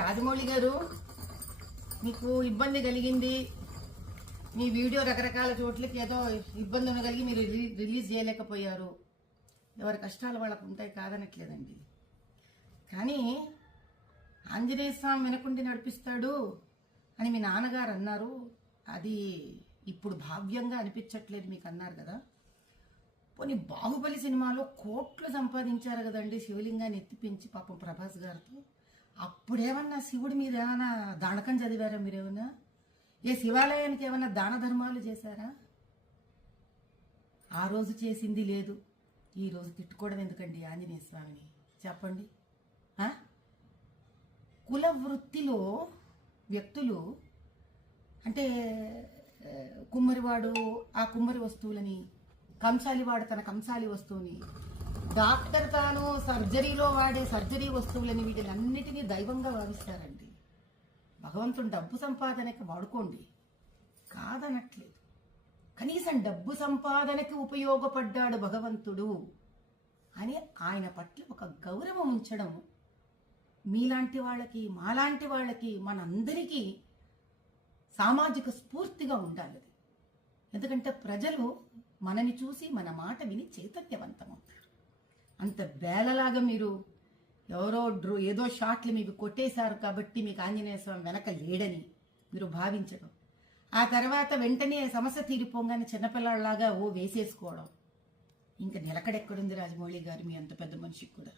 రాజమౌళి గారు, మీకు ఇబ్బంది కలిగింది, మీ వీడియో రకరకాల చోట్లకి ఏదో ఇబ్బంది ఉండగలిగి మీరు రిలీజ్ చేయలేకపోయారు. ఎవరి కష్టాలు వాళ్ళకు ఉంటాయి, కాదనట్లేదండి. కానీ ఆంజనేయ స్వామి వినకుండి నడిపిస్తాడు అని మీ నాన్నగారు అన్నారు. అది ఇప్పుడు భావ్యంగా అనిపించట్లేదు మీకు అన్నారు కదా. పోనీ బాహుబలి సినిమాలో కోట్లు సంపాదించారు కదండి శివలింగాన్ని ఎత్తిపించి పాపం ప్రభాస్ గారితో. అప్పుడేమన్నా శివుడి మీద ఏమైనా దానకం చదివారా మీరేమన్నా? ఏ శివాలయానికి ఏమైనా దాన ధర్మాలు చేశారా? ఆ రోజు చేసింది లేదు, ఈ రోజు తిట్టుకోవడం ఎందుకండి ఆంజనేయ స్వామిని చెప్పండి. కుల వృత్తిలో వ్యక్తులు అంటే కుమ్మరివాడు ఆ కుమ్మరి వస్తువులని, కంసాలివాడు తన కంసాలి వస్తువుని, డాక్టర్ తాను సర్జరీలో వాడే సర్జరీ వస్తువులని, వీటిలన్నిటినీ దైవంగా భావిస్తారండి. భగవంతుడు డబ్బు సంపాదనకి వాడుకోండి, కాదనట్లేదు. కనీసం డబ్బు సంపాదనకి ఉపయోగపడ్డాడు భగవంతుడు అని ఆయన పట్ల ఒక గౌరవం ఉంచడం మీలాంటి వాళ్ళకి, మాలాంటి వాళ్ళకి, మనందరికీ సామాజిక స్ఫూర్తిగా ఉండాలి. ఎందుకంటే ప్రజలు మనని చూసి మన మాట విని చైతన్యవంతమవుతారు. అంత బేలలాగా మీరు ఎవరో ఏదో షాట్లు మీకు కొట్టేశారు కాబట్టి మీకు ఆంజనేయ స్వామి వెనక లేడని మీరు భావించడం, ఆ తర్వాత వెంటనే సమస్య తీరిపోగానే చిన్నపిల్లలాగా వేసేసుకోవడం, ఇంకా నిలకడెక్కడుంది రాజమౌళి గారు మీ అంత పెద్ద మనిషికి కూడా?